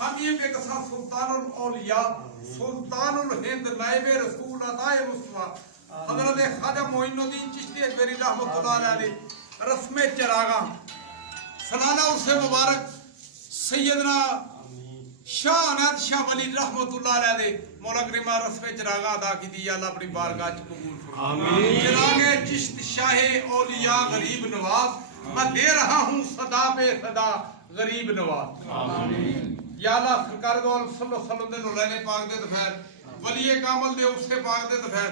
حمیم کے ساتھ سلطان الاولیاء سلطان الہند نائب رسول عطائے مصطفیٰ حضرت خواجہ معین الدین چشتی اجمیری رحمۃ اللہ علیہ رسم چراغاں سالانہ عرس مبارک سیدنا شاہ عنایت شاہ ولی رحمۃ اللہ علیہ مولا کریمہ رسم چراغاں ادا کی دی. اللہ اپنی بارگاہ چ قبول فرمائے. چراغ چشت شاہ اولیاء غریب نواز میں دے رہا ہوں صدا پہ صدا غریب نواز. یا اللہ سرکار دو عالم صلی اللہ علیہ وسلم دے نورین پاک دے دفیر ولی کامل دے اس سے پاک دے دفیر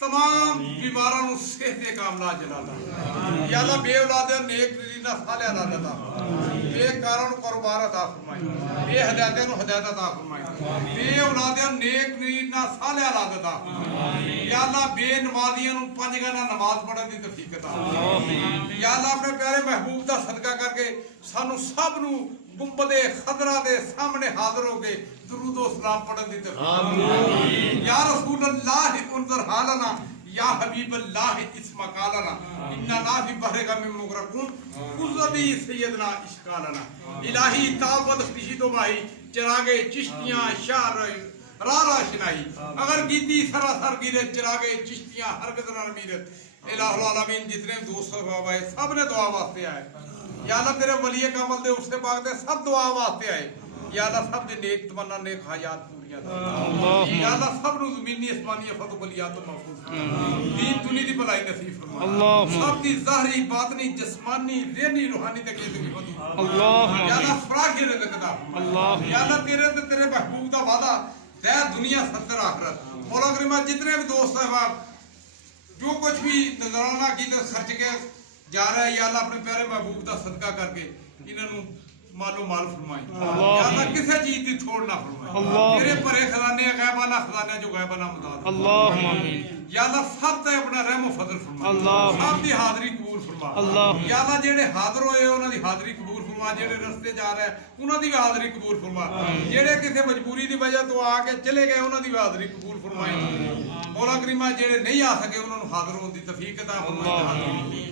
تمام بیماروں نو صحت کاملہ جلالا. یا اللہ بے اولاد نیک نرینا صالح اولاد عطا فرمائے. بے کاروں کاروبار عطا فرمائے. بے ہدایتوں نو ہدایت عطا فرمائے. بے اولاد نیک نرینا صالح اولاد عطا فرمائے. یا اللہ بے نمازیاں نو 5 گھنٹہ نماز پڑھن دی توفیق عطا فرمائے. یا اللہ اپنے پیارے محبوب دا صدقہ کر کے سانو سب نو گنبد خضرا دے سامنے حاضر ہو کے درود و سلام پڑھن دی توفیق. یا رسول اللہ انظر حالنا یا حبیب اللہ اسم قالنا اننا فی بحرک من مغرقون قضبی سیدنا اشکالنا. الہی تابد خشید و ماہی چراغ چشتیاں شاہ راہ راشنائی اگر گیتی سراسر گیرت چراغ چشتیاں ہرگز نہ میرت. الہ العالمین جتنے دوست صحابہ آئے سب نے دعا واسطے آئے. یا اللہ تیرے ولی کامل دے اس سے پاک دے سب دعا واسطے آئے. یا اللہ سب دے نیک تمنا نیک حاجات پوریاں دے. یا اللہ سب نو زمینی اسمانی افت و بلیات محفوظ دین دنیا دی بھلائی نصیب فرما. سب دی ظاہری باطنی جسمانی ذہنی روحانی تک زندگی بخیر. یا اللہ فراخی رزق عطا فرما. یا اللہ تیرے محبوب دا وعدہ دے دنیا ستر آخرت. مولا کریمہ جتنے بھی دوست احباب جو کچھ بھی نظرانہ کی خرچ کے جا رہا ہے یا اللہ اپنے پیارے محبوب دا صدقہ کر کے انہوں مالو مال فرمائے. یا اللہ کسے چیز دی چھوڑ نہ فرمائے. تیرے پرے خزانے غیبانہ خزانے جو غیبانہ مداد. اللہم آمین. یا اللہ سب تے اپنا رحم و فضل فرما. سب دی حاضری قبول فرما. یا اللہ جڑے حاضر ہوئے انہاں دی حاضری قبول فرما. جڑے رستے جا رہے ہیں انہاں دی حاضری قبول فرما. جڑے کسے مجبوری دی وجہ تو آ کے چلے گئے انہاں دی حاضری قبول فرمائے. مولا کریمہ جڑے نہیں آ سکے انہاں نو حاضر ہون دی توفیق عطا فرمائے.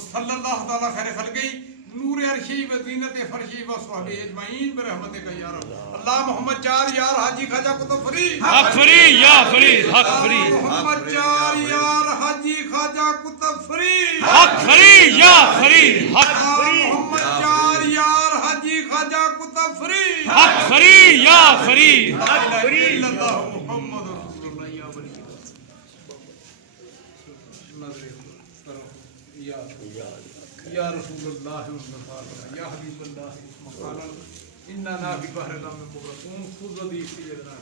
صلی اللہ تعالی خیر خلقی نور عرشی و زینت فرشی و صحبی اجمعین برحمتک یا رب. اللہ محمد چار یار حاجی خواجہ قطب فرید حق فرید یا فرید حق فرید. محمد چار یار حاجی خواجہ قطب فرید حق فرید یا فرید حق فرید. محمد چار یار حاجی خواجہ قطب فرید حق فرید یا فرید حق فرید. اللہ محمد رسول اللہ یا ولی یا رسول اللہ یا حبیب اللہ اسم قالنا اننا بی بحرک من مغرقون خذ بی سیدنا